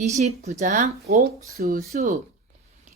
29장 옥수수.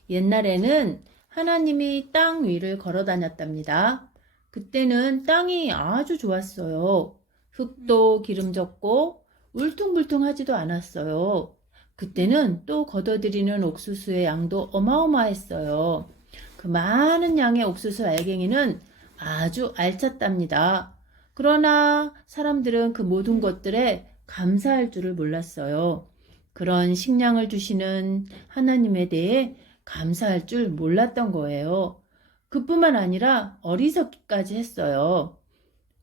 옛날에는 하나님이 땅 위를 걸어 다녔답니다. 그때는 땅이 아주 좋았어요. 흙도 기름졌고 울퉁불퉁하지도 않았어요. 그때는 또 걷어들이는 옥수수의 양도 어마어마했어요. 그 많은 양의 옥수수 알갱이는 아주 알찼답니다. 그러나 사람들은 그 모든 것들에 감사할 줄을 몰랐어요. 그런 식량을 주시는 하나님에 대해 감사할 줄 몰랐던 거예요. 그뿐만 아니라 어리석기까지 했어요.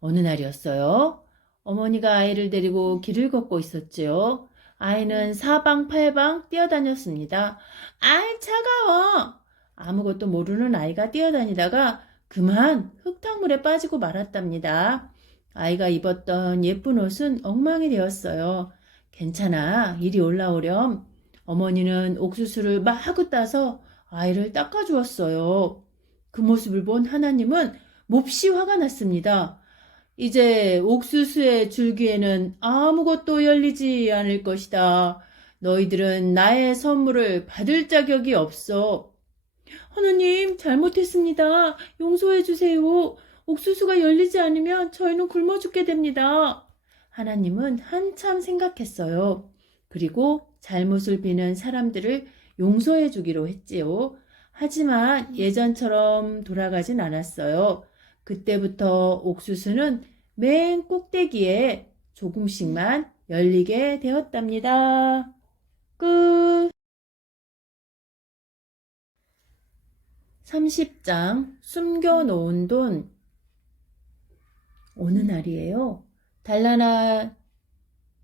어느 날이었어요. 어머니가 아이를 데리고 길을 걷고 있었지요. 아이는 사방팔방 뛰어다녔습니다. 아이, 차가워! 아무것도 모르는 아이가 뛰어다니다가 그만 흙탕물에 빠지고 말았답니다. 아이가 입었던 예쁜 옷은 엉망이 되었어요. 괜찮아, 이리 올라오렴. 어머니는 옥수수를 마구 따서 아이를 닦아주었어요. 그 모습을 본 하나님은 몹시 화가 났습니다. 이제 옥수수의 줄기에는 아무것도 열리지 않을 것이다. 너희들은 나의 선물을 받을 자격이 없어. 하나님, 잘못했습니다. 용서해 주세요. 옥수수가 열리지 않으면 저희는 굶어 죽게 됩니다. 하나님은 한참 생각했어요. 그리고 잘못을 비는 사람들을 용서해 주기로 했지요. 하지만 예전처럼 돌아가진 않았어요. 그때부터 옥수수는 맨 꼭대기에 조금씩만 열리게 되었답니다. 끝. 30장 숨겨놓은 돈. 어느 날이에요. 단란한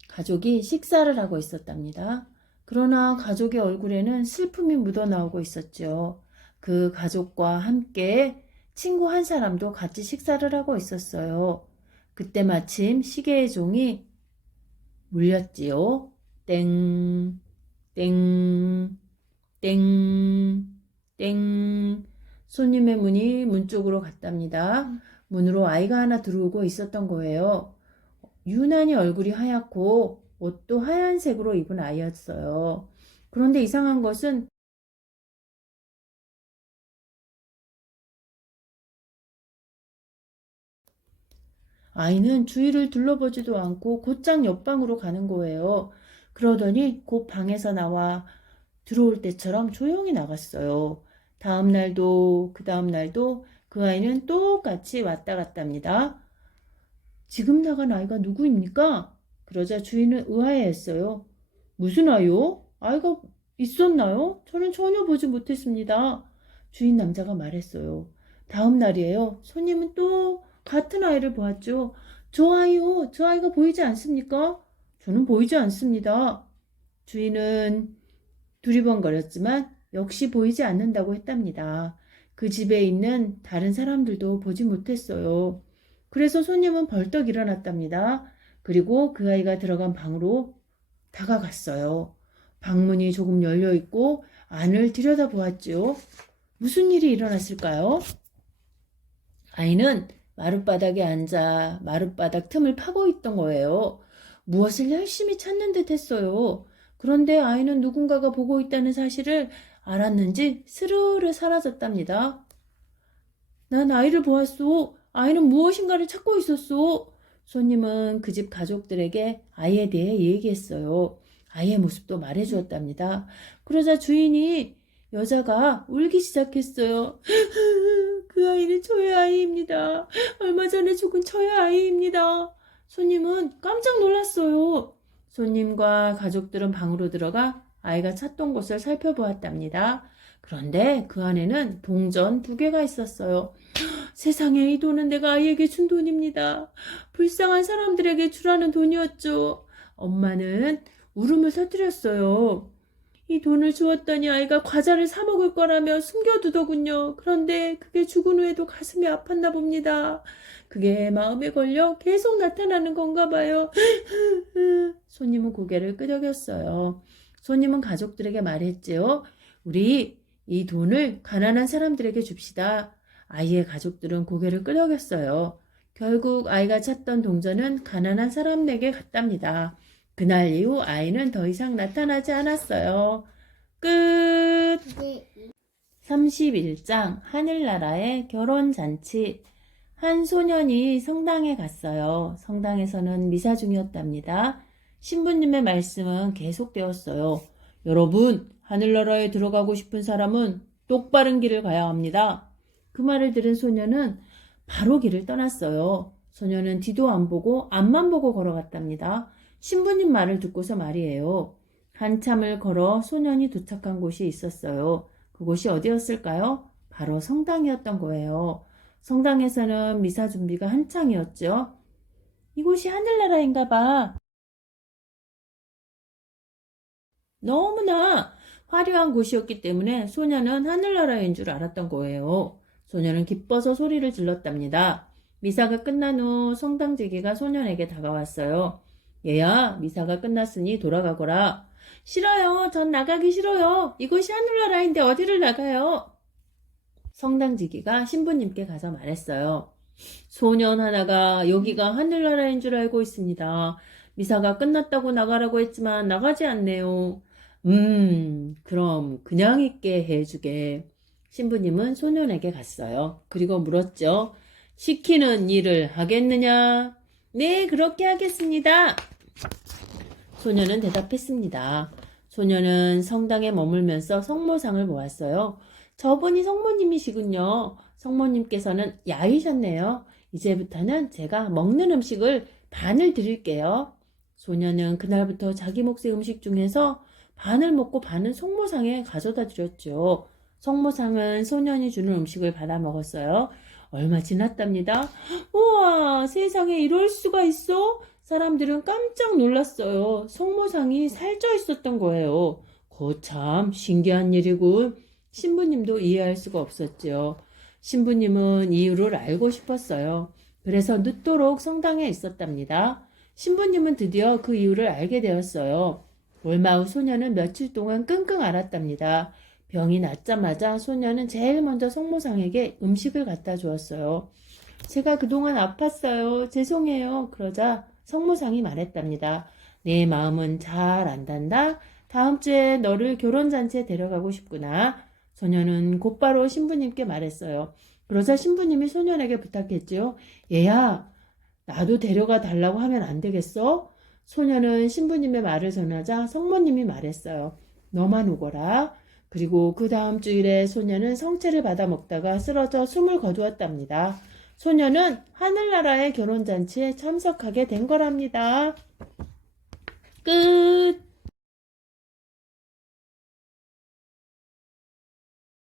가족이 식사를 하고 있었답니다. 그러나 가족의 얼굴에는 슬픔이 묻어나오고 있었죠. 그 가족과 함께 친구 한 사람도 같이 식사를 하고 있었어요. 그때 마침 시계의 종이 울렸지요. 땡, 땡, 땡, 땡. 손님의 문이 문 쪽으로 갔답니다. 문으로 아이가 하나 들어오고 있었던 거예요. 유난히 얼굴이 하얗고 옷도 하얀색으로 입은 아이였어요. 그런데 이상한 것은 아이는 주위를 둘러보지도 않고 곧장 옆방으로 가는 거예요. 그러더니 곧 방에서 나와 들어올 때처럼 조용히 나갔어요. 다음 날도 그 다음 날도 그 아이는 똑같이 왔다 갔답니다. 지금 나간 아이가 누구입니까? 그러자 주인은 의아해했어요. 무슨 아이요? 아이가 있었나요? 저는 전혀 보지 못했습니다. 주인 남자가 말했어요. 다음 날이에요. 손님은 또 같은 아이를 보았죠. 저 아이요. 저 아이가 보이지 않습니까? 저는 보이지 않습니다. 주인은 두리번거렸지만 역시 보이지 않는다고 했답니다. 그 집에 있는 다른 사람들도 보지 못했어요. 그래서 손님은 벌떡 일어났답니다. 그리고 그 아이가 들어간 방으로 다가갔어요. 방문이 조금 열려 있고 안을 들여다보았지요. 무슨 일이 일어났을까요? 아이는 마룻바닥에 앉아 마룻바닥 틈을 파고 있던 거예요. 무엇을 열심히 찾는 듯 했어요. 그런데 아이는 누군가가 보고 있다는 사실을 알았는지 스르르 사라졌답니다. 난 아이를 보았소. 아이는 무엇인가를 찾고 있었소. 손님은 그 집 가족들에게 아이에 대해 얘기했어요. 아이의 모습도 말해주었답니다. 그러자 주인이 여자가 울기 시작했어요. 그 아이는 저의 아이입니다. 얼마 전에 죽은 저의 아이입니다. 손님은 깜짝 놀랐어요. 손님과 가족들은 방으로 들어가 아이가 찾던 곳을 살펴보았답니다. 그런데 그 안에는 동전 2개가 있었어요. 세상에, 이 돈은 내가 아이에게 준 돈입니다. 불쌍한 사람들에게 주라는 돈이었죠. 엄마는 울음을 터뜨렸어요. 이 돈을 주었더니 아이가 과자를 사 먹을 거라며 숨겨두더군요. 그런데 그게 죽은 후에도 가슴이 아팠나 봅니다. 그게 마음에 걸려 계속 나타나는 건가 봐요. 손님은 고개를 끄덕였어요. 손님은 가족들에게 말했지요. 우리 이 돈을 가난한 사람들에게 줍시다. 아이의 가족들은 고개를 끄덕였어요. 결국 아이가 찾던 동전은 가난한 사람에게 갔답니다. 그날 이후 아이는 더 이상 나타나지 않았어요. 끝! 31장 하늘나라의 결혼잔치. 한 소년이 성당에 갔어요. 성당에서는 미사 중이었답니다. 신부님의 말씀은 계속되었어요. 여러분, 하늘나라에 들어가고 싶은 사람은 똑바른 길을 가야 합니다. 그 말을 들은 소년은 바로 길을 떠났어요. 소년은 뒤도 안 보고 앞만 보고 걸어갔답니다. 신부님 말을 듣고서 말이에요. 한참을 걸어 소년이 도착한 곳이 있었어요. 그곳이 어디였을까요? 바로 성당이었던 거예요. 성당에서는 미사 준비가 한창이었죠. 이곳이 하늘나라인가 봐. 너무나 화려한 곳이었기 때문에 소녀는 하늘나라인 줄 알았던 거예요. 소녀는 기뻐서 소리를 질렀답니다. 미사가 끝난 후 성당지기가 소년에게 다가왔어요. 얘야, 미사가 끝났으니 돌아가거라. 싫어요. 전 나가기 싫어요. 이곳이 하늘나라인데 어디를 나가요? 성당지기가 신부님께 가서 말했어요. 소년 하나가 여기가 하늘나라인 줄 알고 있습니다. 미사가 끝났다고 나가라고 했지만 나가지 않네요. 그럼 그냥 있게 해주게. 신부님은 소년에게 갔어요. 그리고 물었죠. 시키는 일을 하겠느냐? 네, 그렇게 하겠습니다. 소년은 대답했습니다. 소년은 성당에 머물면서 성모상을 보았어요. 저분이 성모님이시군요. 성모님께서는 야위셨네요. 이제부터는 제가 먹는 음식을 반을 드릴게요. 소년은 그날부터 자기 몫의 음식 중에서 반을 먹고 반은 성모상에 가져다 드렸죠. 성모상은 소년이 주는 음식을 받아 먹었어요. 얼마 지났답니다. 우와, 세상에 이럴 수가 있어? 사람들은 깜짝 놀랐어요. 성모상이 살쪄 있었던 거예요. 거참 신기한 일이군. 신부님도 이해할 수가 없었죠. 신부님은 이유를 알고 싶었어요. 그래서 늦도록 성당에 있었답니다. 신부님은 드디어 그 이유를 알게 되었어요. 얼마 후 소녀는 며칠 동안 끙끙 앓았답니다. 병이 낫자마자 소녀는 제일 먼저 성모상에게 음식을 갖다 주었어요. 제가 그동안 아팠어요. 죄송해요. 그러자 성모상이 말했답니다. 내 마음은 잘 안단다. 다음 주에 너를 결혼잔치에 데려가고 싶구나. 소녀는 곧바로 신부님께 말했어요. 그러자 신부님이 소년에게 부탁했죠. 얘야, 나도 데려가 달라고 하면 안 되겠어? 소녀는 신부님의 말을 전하자 성모님이 말했어요. 너만 오거라. 그리고 그 다음 주일에 소녀는 성체를 받아 먹다가 쓰러져 숨을 거두었답니다. 소녀는 하늘나라의 결혼잔치에 참석하게 된 거랍니다. 끝!